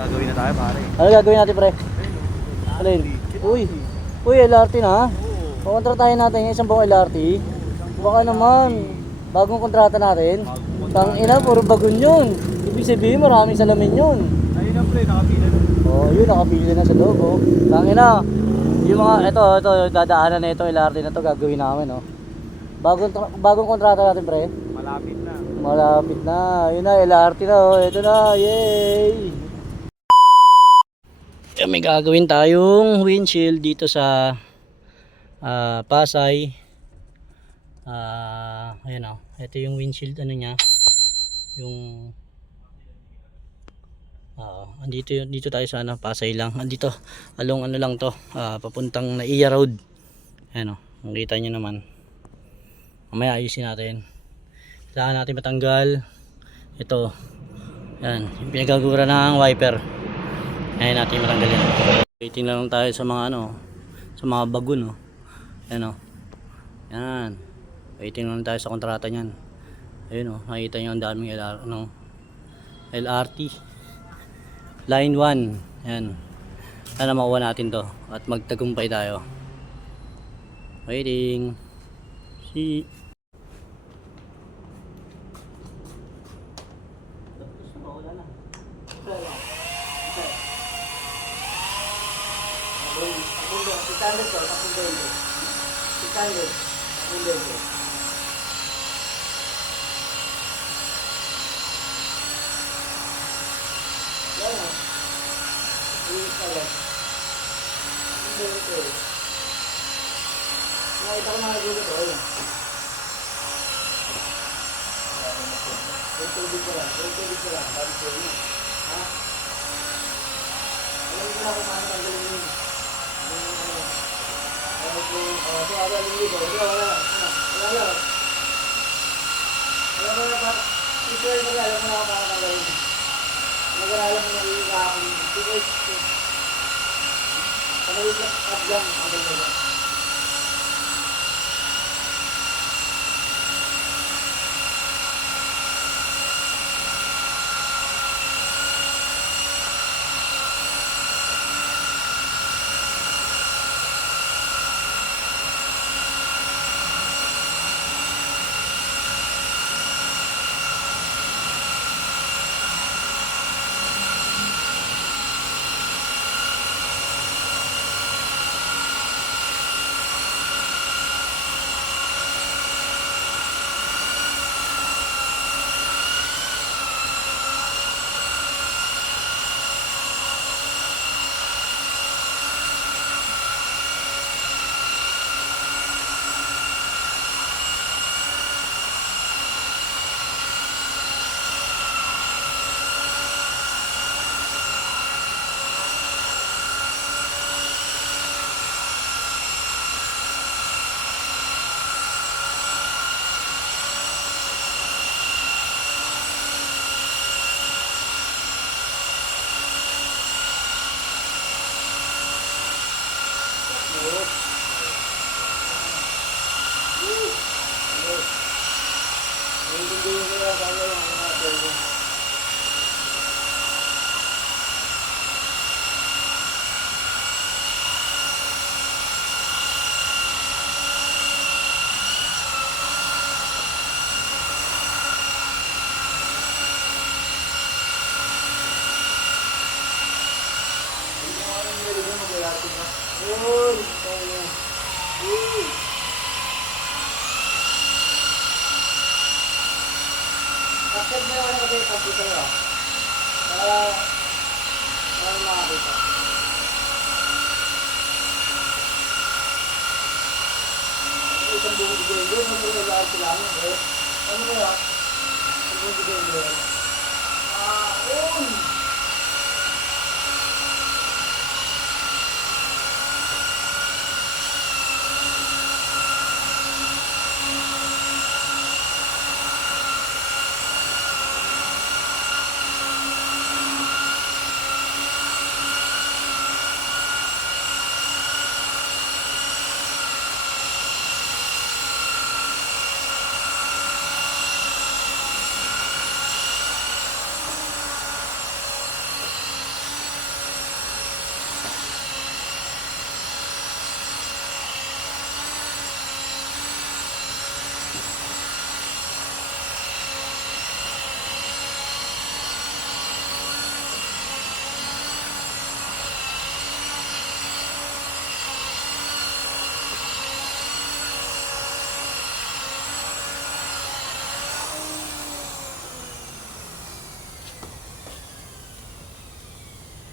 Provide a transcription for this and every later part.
Gagawin na tayo pare. Ano gagawin natin pre? Alin? Uy LRT na. Kukontratahin natin yung isang buong LRT. Baka naman, bagong kontrata natin. Tang ina, puro bagon yun. Ibig sabihin maraming salamin yun. Ayun na pre, nakapila na. Oh, yun nakapili na sa loob oh. Tang ina. Yung mga ito dadaanan na ito LRT na to gagawin namin oh. Bagong kontrata natin pre. Malapit na. Malapit na. Yun na LRT na oh. Ito na. Yay! May gagawin tayong windshield dito sa Pasay. Ayan o. Ito yung windshield ano niya. Yung dito tayo sa Pasay lang. Andito along ano lang to. Papuntang Naiya Road. Ayan o. Makita nyo naman. Mamaya ayusin natin. Kailangan natin matanggal ito. Ayan. Yung pinagagura ng wiper. Ayan natin matanggal yan. Waiting lang tayo sa mga sa mga bagon Ayan Yan. Waiting lang tayo sa kontrata niyan. Ayun nakita niyo ang daming LRT. Line 1. Ayan. Sana makuha natin to at magtagumpay tayo. Waiting. See.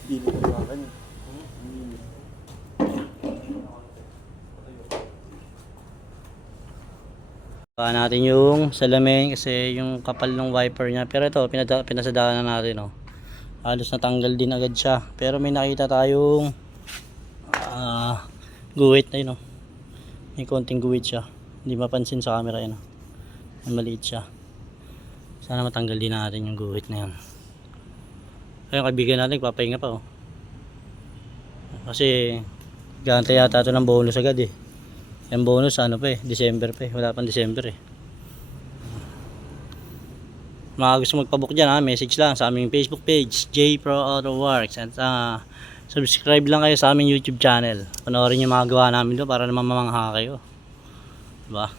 Dito ko sa akin. Pa natin yung salamin kasi yung kapal ng wiper niya. Pero ito, pinasadaanan natin, oh. Halos natanggal din agad siya. Pero may nakita tayong guhit na yun, oh. May konting guhit siya. Hindi mapansin sa camera yun, oh. Maliit siya. Sana matanggal din natin yung guhit na yan. Ayun, kaibigan natin, papahinga pa, oh. Kasi gantay yata ito ng bonus agad, eh. Yung bonus ano pa, eh, December pa, eh. Wala pang December, eh. Mga gusto magpabook dyan, ha, message lang sa aming Facebook page, J Pro Auto Works, at subscribe lang kayo sa aming YouTube channel. Panoorin yung mga gawa namin doon para naman mamangha kayo, diba?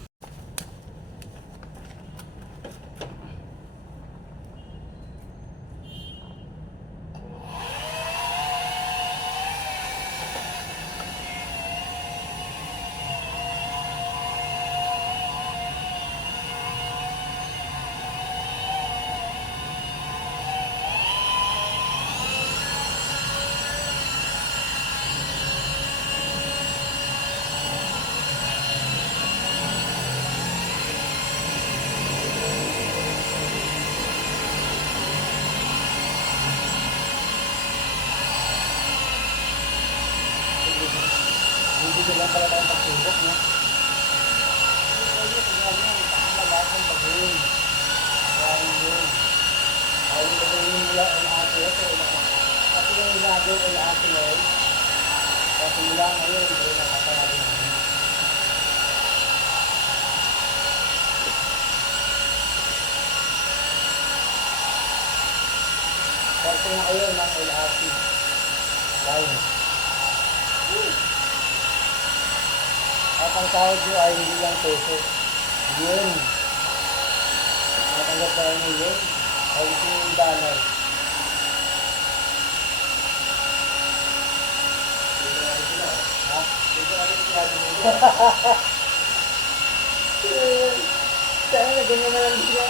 Hindi lang pala tayo pagsubok, no? Kasi na kayo ng LRT line. At ang tawag nyo ay hindi lang peso. Yun. Matanggap tayo nyo yun. Ay yung dollar. Ha? Saan na ganyan na lang sila?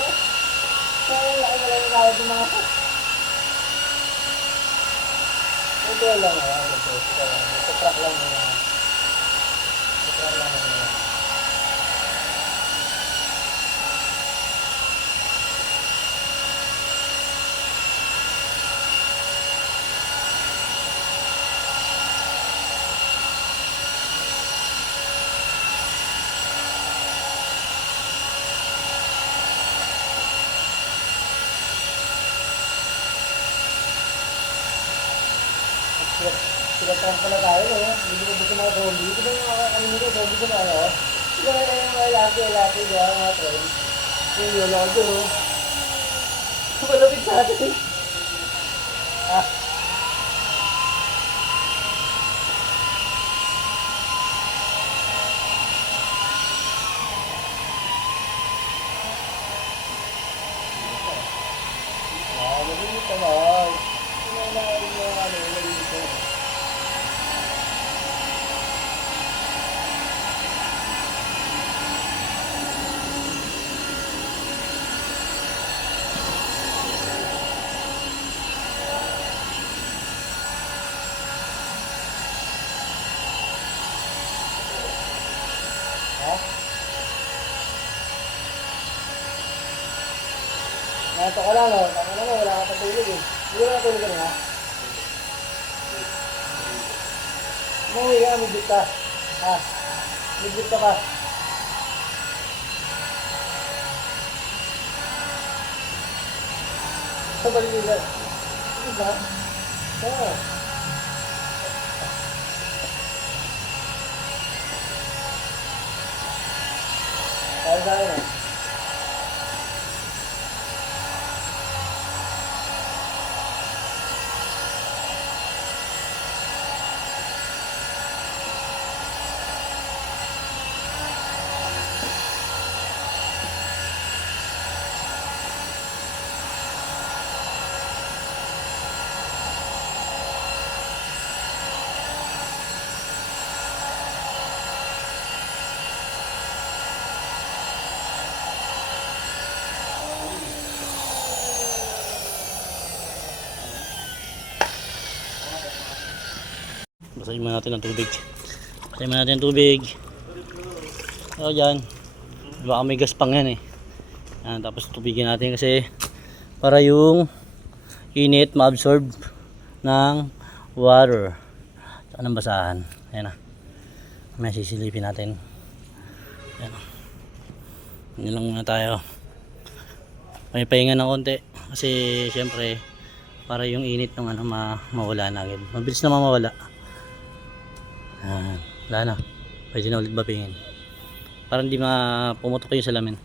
Saan laki na lang tawag ng mga... Ito lang ha. Ito truck lang na. Silatang pala tayo, no? Hindi ko gusto mga zombie. Ito ba yung mga kanina zombie ko na, ano? Ito ba yung mga laki, di ba? Mga train. Yung yolo ko, no? Malapit sa atin. Ah. Nalilit naman. Nalilit naman. Nasa ka lang, no? Tama na mo, wala ka patulog, eh. Hindi ka natulog ka na, ha? Umuwi ka, midget ka. Ha? Midget ka pa. Sa balilan. Hindi ba? Oo. Kaya tayo, no? Pasayin muna natin ng tubig. Pasayin muna natin ng tubig. O dyan. Baka may gaspang yan eh. Yan, tapos tubigin natin kasi para yung init ma-absorb ng water. Saka ng basahan. Ayan na. May sisilipin natin. Ayan na. Hindi lang muna tayo. May pahinga ng konti. Kasi syempre para yung init ng ano mawala na agad. Mabilis na mawala. Wala na. Pwede na ulit bapingin. Para hindi pumutok yung salamin.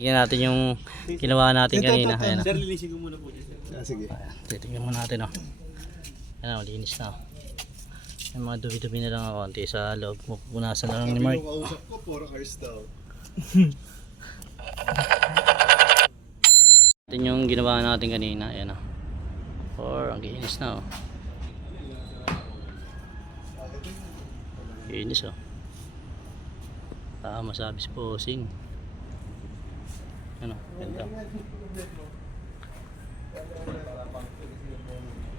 Tingnan natin yung ginawa natin kanina. Ayan, Sir, lilisin ko muna po. Sige. titignan mo natin. Ayan, linis na. Yung mga dumi-dumi na lang ang konti sa loob. Pupunasan na lang ni Mark. Yung kausap ko, 4 hours daw. Ito yung ginawa natin kanina. Ayan o. Ang linis na o. Linis o. Tama sabi si Posing. Ano, ganda.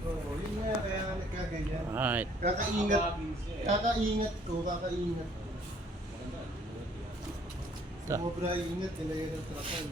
Oo, yun nga, kaya nga nagkaganyan. Alright. Kakaingat ko. Ta. Sobra ingat, kaya yun ang trapan.